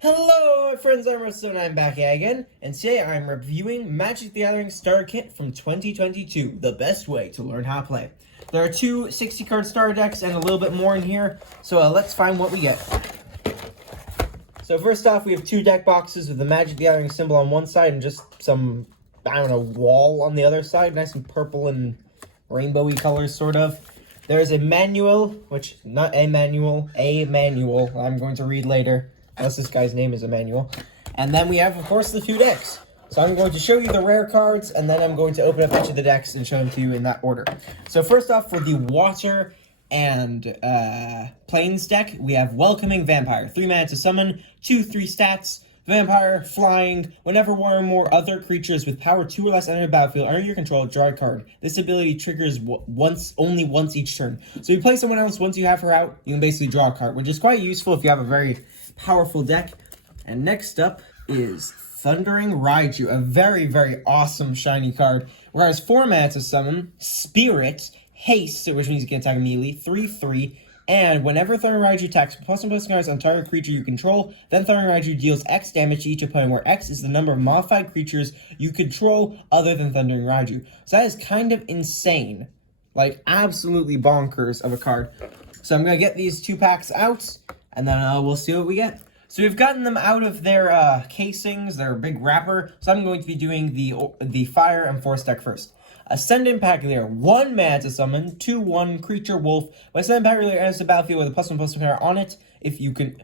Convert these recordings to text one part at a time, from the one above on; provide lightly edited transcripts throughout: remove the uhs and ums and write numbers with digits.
Hello friends, I'm ReptilSeven and I'm back again, and today I'm reviewing Magic the Gathering Starter Kit from 2022, the best way to learn how to play. There are two 60-card starter decks and a little bit more in here, so let's find what we get. So first off, we have two deck boxes with the Magic the Gathering symbol on one side and just some, wall on the other side, nice and purple and rainbowy colors, sort of. There's a manual, not a manual, I'm going to read later. Unless this guy's name is Emmanuel. And then we have, of course, the two decks. So I'm going to show you the rare cards, and then I'm going to open up each of the decks and show them to you in that order. So first off, for the Water and Plains deck, we have Welcoming Vampire. 3 mana to summon, 2/3 stats, Vampire, flying. Whenever one or more other creatures with power 2 or less enter the battlefield under your control, draw a card. This ability triggers only once each turn. So you play someone else, once you have her out, you can basically draw a card, which is quite useful if you have a very powerful deck. And next up is Thundering Raiju, a very, very awesome shiny card. Whereas 4 mana to summon, Spirit, Haste, which means you can attack immediately, 3/3, and whenever Thundering Raiju attacks +1/+1 cards on target creature you control, then Thundering Raiju deals X damage to each opponent, where X is the number of modified creatures you control other than Thundering Raiju. So that is kind of insane. Like, absolutely bonkers of a card. So I'm going to get these two packs out, and then we'll see what we get. So we've gotten them out of their casings, their big wrapper, so I'm going to be doing the Fire and Force deck first. Ascendant Packleader, 1 mana to summon, 2/1 creature wolf. When Ascendant Packleader enters the battlefield with a +1/+1 counter on it, if you can,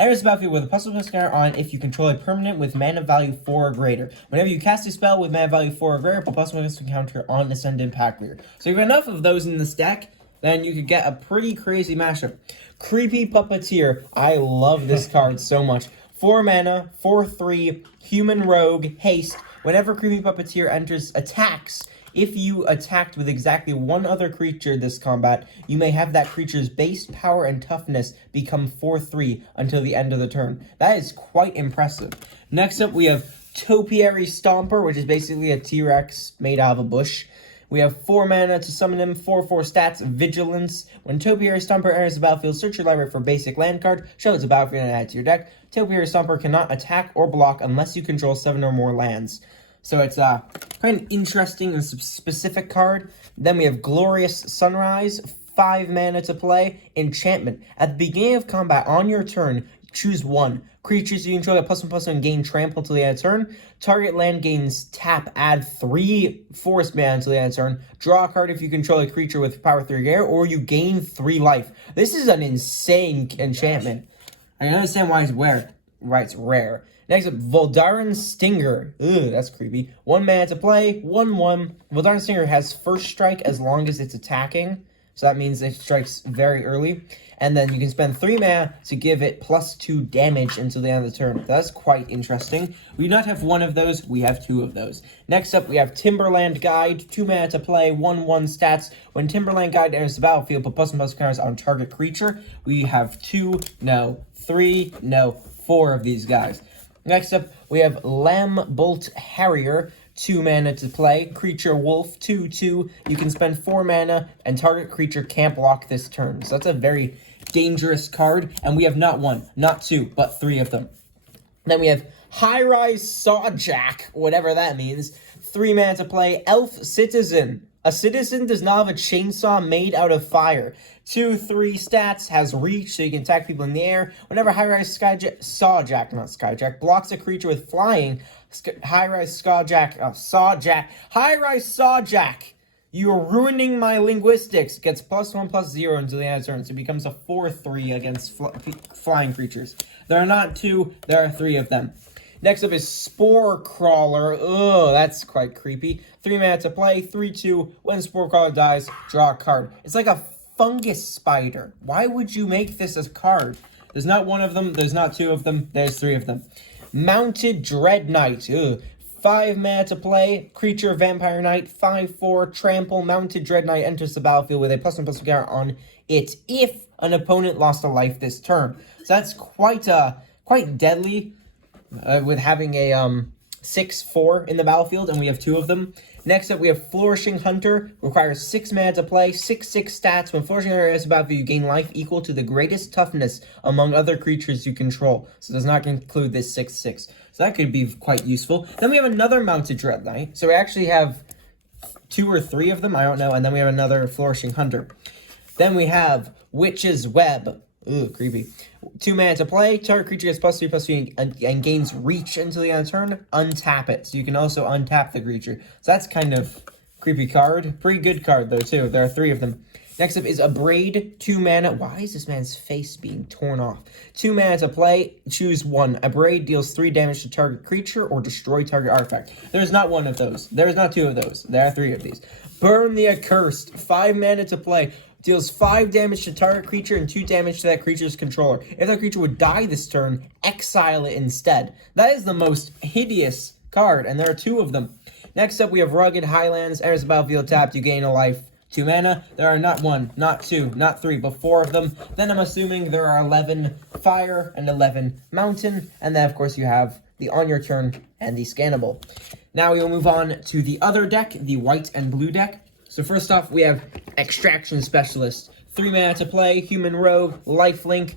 enters the battlefield with a +1/+1 counter on it if you control a permanent with mana value 4 or greater. Whenever you cast a spell with mana value 4 or greater, put +1/+1 counter on Ascendant Packleader. So if you have enough of those in this deck, then you could get a pretty crazy mashup. Creepy Puppeteer. I love this card so much. 4 mana, 4/3, Human Rogue, Haste. Whenever Creepy Puppeteer attacks, if you attacked with exactly one other creature this combat, you may have that creature's base power and toughness become 4/3 until the end of the turn. That is quite impressive. Next up, we have Topiary Stomper, which is basically a T-Rex made out of a bush. We have 4 mana to summon him, 4/4 stats, Vigilance. When Topiary Stomper enters the battlefield, search your library for a basic land card, show it to the battlefield and add it to your deck. Topiary Stomper cannot attack or block unless you control 7 or more lands. So it's quite an interesting and specific card. Then we have Glorious Sunrise, 5 mana to play, Enchantment. At the beginning of combat, on your turn, choose 1. Creatures you control get +1/+1 gain trample till the end of turn. Target land gains tap, add 3 forest mana until the end of turn. Draw a card if you control a creature with power 3 or greater, or you gain 3 life. This is an insane enchantment. I understand why it's rare. Next up, Voldaren Stinger. Ugh, that's creepy. 1 mana to play, 1/1. Voldaren Stinger has first strike as long as it's attacking. So that means it strikes very early. And then you can spend 3 mana to give it +2 damage until the end of the turn. That's quite interesting. We do not have 1 of those, we have 2 of those. Next up, we have Timberland Guide, 2 mana to play, 1/1 stats. When Timberland Guide enters the battlefield, put +1/+1 counters on target creature. We have 4 of these guys. Next up, we have Lambolt Harrier, 2 mana to play, creature wolf, 2/2. You can spend 4 mana, and target creature can't block this turn. So that's a very dangerous card, and we have not 1, not 2, but 3 of them. Then we have High Rise Sawjack, whatever that means. 3 mana to play, Elf Citizen. A citizen does not have a chainsaw made out of fire. 2/3 stats, has reach, so you can attack people in the air. Whenever High-Rise Sawjack blocks a creature with flying, High-Rise Sawjack, you are ruining my linguistics, gets +1/+0 until the end of the turn, so it becomes a 4/3 against flying creatures. There are not 2, there are 3 of them. Next up is Spore Crawler. Ugh, that's quite creepy. 3 mana to play, 3/2. When Spore Crawler dies, draw a card. It's like a fungus spider. Why would you make this a card? There's not 1 of them, there's not 2 of them, there's 3 of them. Mounted Dread Knight. Ugh. 5 mana to play, creature Vampire Knight, 5/4, trample. Mounted Dread Knight enters the battlefield with a +1/+1 counter on it if an opponent lost a life this turn. So that's quite deadly. With having a 6/4 in the battlefield, and we have 2 of them. Next up, we have Flourishing Hunter. Requires 6 mana to play, 6/6 stats. When Flourishing Hunter is about, you gain life equal to the greatest toughness among other creatures you control. So it does not include this 6/6. So that could be quite useful. Then we have another Mounted Dread Knight. So we actually have 2 or 3 of them, I don't know. And then we have another Flourishing Hunter. Then we have Witch's Web. Ooh, creepy. 2 mana to play. Target creature gets +3/+3 and gains reach until the end of turn. Untap it. So you can also untap the creature. So that's kind of creepy card. Pretty good card, though, too. There are 3 of them. Next up is Abrade. 2 mana. Why is this man's face being torn off? 2 mana to play. Choose 1. Abrade deals 3 damage to target creature or destroy target artifact. There's not 1 of those. There's not 2 of those. There are 3 of these. Burn the Accursed. 5 mana to play. Deals 5 damage to target creature and 2 damage to that creature's controller. If that creature would die this turn, exile it instead. That is the most hideous card, and there are 2 of them. Next up, we have Rugged Highlands. Enters the battlefield tapped, you gain a life. 2 mana. There are not 1, not 2, not 3, but 4 of them. Then I'm assuming there are 11 fire and 11 mountain. And then, of course, you have the on your turn and the scannable. Now we will move on to the other deck, the white and blue deck. So first off, we have Extraction Specialist. 3 mana to play, Human Rogue, Lifelink.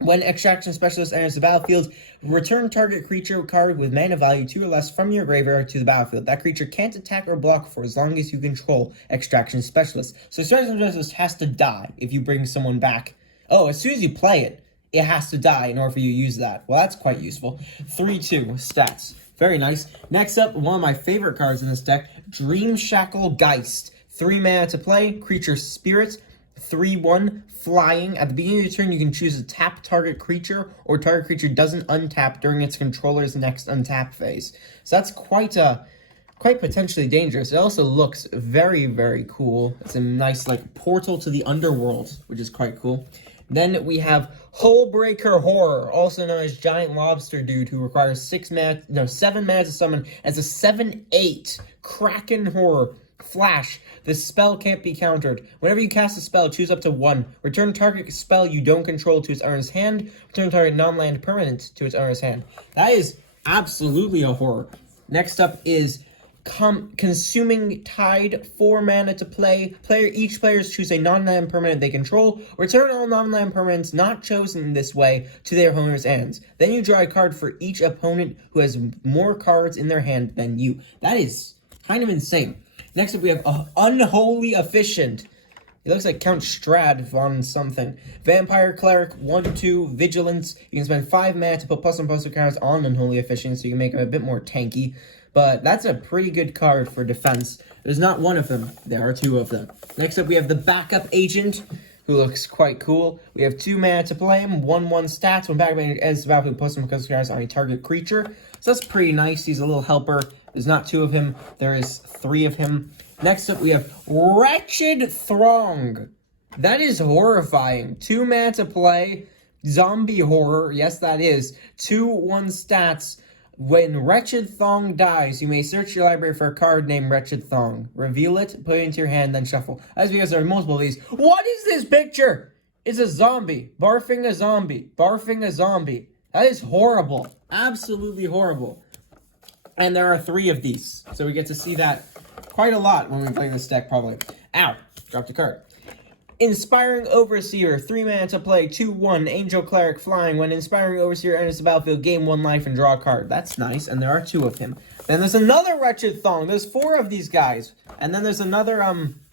When Extraction Specialist enters the battlefield, return target creature card with mana value 2 or less from your graveyard to the battlefield. That creature can't attack or block for as long as you control Extraction Specialist. So Extraction Specialist has to die if you bring someone back. Oh, as soon as you play it, it has to die in order for you to use that. Well, that's quite useful. 3/2 stats. Very nice. Next up, one of my favorite cards in this deck, Dream Shackle Geist. 3 mana to play, creature spirit, 3/1, flying. At the beginning of your turn, you can choose to tap target creature, or target creature doesn't untap during its controller's next untap phase. So that's quite potentially dangerous. It also looks very, very cool. It's a nice, like, portal to the underworld, which is quite cool. Then we have Hullbreaker Horror, also known as Giant Lobster Dude, who requires 7 mana to summon as a 7/8 Kraken Horror. Flash. This spell can't be countered. Whenever you cast a spell, choose up to 1. Return target spell you don't control to its owner's hand. Return target non-land permanent to its owner's hand. That is absolutely a horror. Next up is Consuming Tide. 4 mana to play. Each player choose a non-land permanent they control. Return all non-land permanents not chosen in this way to their owner's hands. Then you draw a card for each opponent who has more cards in their hand than you. That is kind of insane. Next up, we have Unholy Efficient. It looks like Count Strad on something. Vampire Cleric, 1/2, Vigilance. You can spend 5 mana to put +1/+2 cards on Unholy Efficient, so you can make them a bit more tanky. But that's a pretty good card for defense. There's not 1 of them. There are 2 of them. Next up, we have the Backup Agent, who looks quite cool. We have 2 mana to play him, 1/1 stats. When Backup Agent ends the battlefield, +1/+2 cards on a target creature. So that's pretty nice. He's a little helper. There's not 2 of him. There is 3 of him. Next up, we have Wretched Throng. That is horrifying. 2 mana to play. Zombie horror. Yes, that is. 2/1 stats. When Wretched Thong dies, you may search your library for a card named Wretched Thong. Reveal it, put it into your hand, then shuffle. That's because there are multiple of these. What is this picture? It's a zombie. Barfing a zombie. Barfing a zombie. That is horrible. Absolutely horrible. And there are 3 of these. So we get to see that quite a lot when we play this deck, probably. Ow. Dropped a card. Inspiring Overseer. 3 mana to play. 2/1. Angel Cleric Flying. When Inspiring Overseer enters the battlefield, gain 1 life and draw a card. That's nice. And there are 2 of him. Then there's another Wretched Thong. There's 4 of these guys. And then there's another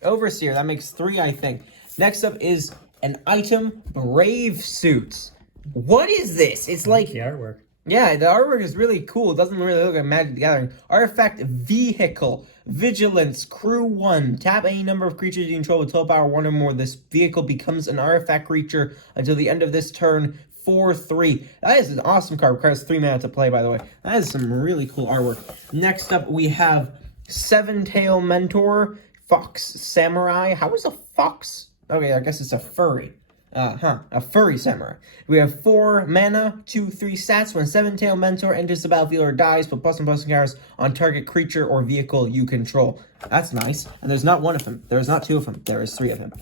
Overseer. That makes 3, I think. Next up is an item, Brave Suit. What is this? It's like the artwork. Yeah, the artwork is really cool. It doesn't really look like Magic the Gathering. Artifact Vehicle. Vigilance. Crew 1. Tap any number of creatures you control with total power 1 or more. This vehicle becomes an artifact creature until the end of this turn. 4/3. That is an awesome card. Requires 3 mana to play, by the way. That is some really cool artwork. Next up, we have Seven Tail Mentor. Fox Samurai. How is a fox? Okay, I guess it's a furry. A furry samurai. We have 4 mana, 2/3 stats. When Seven Tail Mentor enters the battlefield or dies, put +1/+2 cards on target creature or vehicle you control. That's nice. And there's not 1 of them. There's not 2 of them. There is 3 of them.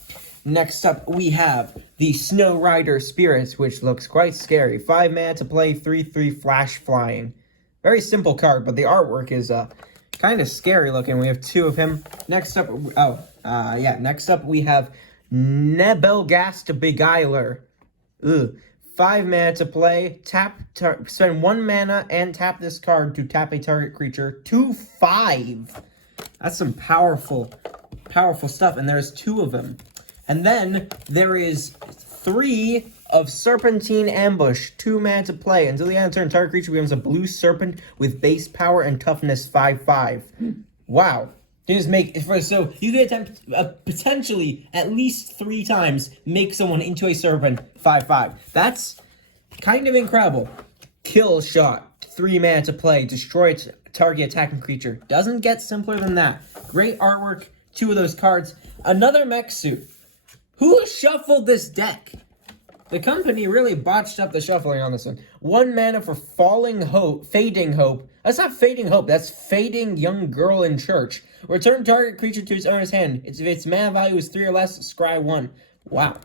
Next up, we have the Snow Rider Spirit, which looks quite scary. 5 mana to play, 3/3 flash flying. Very simple card, but the artwork is kind of scary looking. We have 2 of him. Next up, next up we have Nebelgast Beguiler. 5 mana to play. Spend 1 mana and tap this card to tap a target creature. 2/5. That's some powerful stuff, and there's 2 of them. And then there is 3 of Serpentine Ambush. 2 mana to play. Until the end of the turn, target creature becomes a blue serpent with base power and toughness 5/5. Wow. You just make so you can attempt potentially at least 3 times make someone into a serpent 5/5. That's kind of incredible. Kill shot. 3 mana to play. Destroy target attacking creature. Doesn't get simpler than that. Great artwork. 2 of those cards. Another mech suit. Who shuffled this deck? The company really botched up the shuffling on this one. 1 mana for Fading Hope. That's not Fading Hope, that's Fading Young Girl in Church. Return target creature to its owner's hand. If its mana value is 3 or less, scry 1. Wow.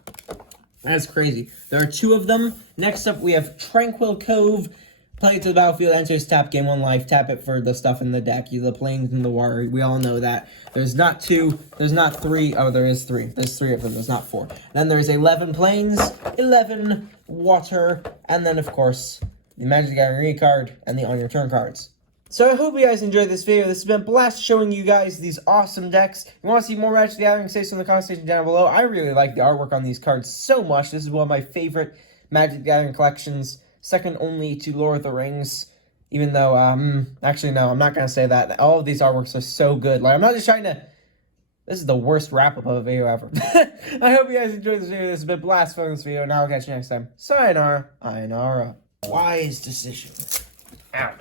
That's crazy. There are 2 of them. Next up, we have Tranquil Cove. Play it to the battlefield, enters tap, gain 1 life, tap it for the stuff in the deck. The planes and the water, we all know that. There's not 2, there's not 3, oh, there is 3. There's 3 of them, there's not 4. Then there's 11 planes, 11 water, and then, of course, the Magic the Gathering card and the on your turn cards. So I hope you guys enjoyed this video. This has been a blast showing you guys these awesome decks. If you want to see more Magic the Gathering, say so in the comment section down below. I really like the artwork on these cards so much. This is one of my favorite Magic the Gathering collections. Second only to Lord of the Rings, even though, actually, no, I'm not going to say that. All of these artworks are so good. Like, I'm not just trying to, this is the worst wrap-up of a video ever. I hope you guys enjoyed this video. This has been a blast filming this video, and I'll catch you next time. Sayonara. Wise decision. Ow.